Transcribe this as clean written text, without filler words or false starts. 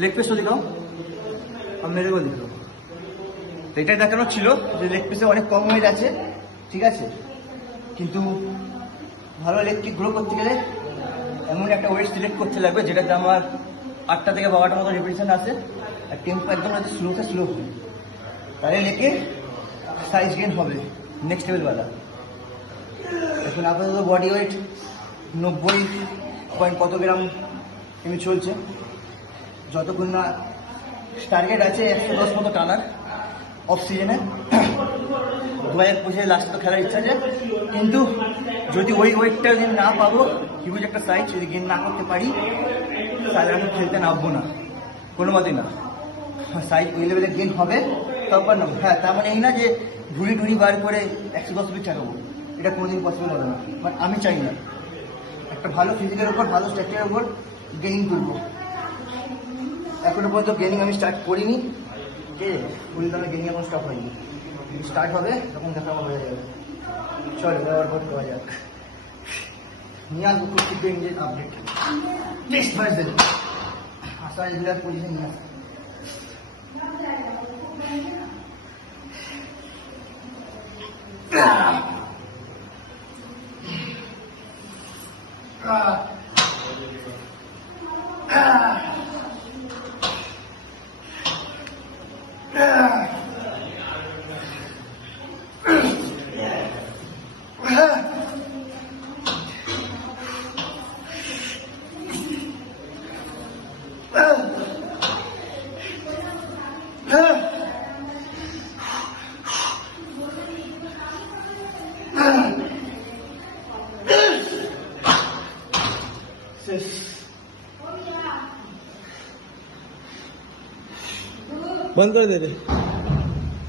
Leg পিসও দিলাম আর মেরেও দিলাম। এটা দেখানো ছিল যে লেগ পিসে অনেক কম ওয়েট আছে, ঠিক আছে, কিন্তু ভালো লেগ কিক গ্রো করতে গেলে এমন একটা ওয়েট সিলেক্ট করতে লাগবে যেটাতে আমার 8টা থেকে 12টার মতো রিপিটিশন আসে আর টেম্পো একদম স্লোতে স্লো হবে, তাহলে লেগে সাইজ গেন হবে নেক্সট লেভেলওয়ালা। এখন আপাতত বডি ওয়েট 90 কত গ্রাম এমনি চলছে, যতক্ষণ না টার্গেট আছে 110 মতো টানার অফ সিজনে। 2025 লাস্ট তো খেলার ইচ্ছা আছে, কিন্তু যদি ওই ওয়েটটা যদি না পাবো, হিউজ একটা সাইজ যদি গেন না করতে পারি, তাহলে আমি খেলতে নামবো না কোনো মতেই না। সাইজ ওই লেভেলে গেন হবে তারপর নামবো। হ্যাঁ, তার মানে এই না যে ঝুড়ি টুড়ি বার করে 110 ফিট ঠেকাবো, এটা কোনোদিন পসিবল হবে না। বাট আমি চাই না, একটা ভালো ফিজিকের উপর ভালো স্ট্রাকচারের উপর গেনিং করবো। এখনো পর্যন্ত গেনিং আমি স্টার্ট করিনি, ঠিক আছে, ফুলদামে গেনিং এখন স্টার্ট হয়নি, স্টার্ট হবে তখন দেখা হয়ে যাবে। চল এবার ভোট করা যাক, নিয়ে আসবো প্রত্যেক নিজের আপডেট টেস্ট ম্যাচ দেবো, আশা রেগুলার পজিশন নিয়ে আসবো। बंद कर दे रहे।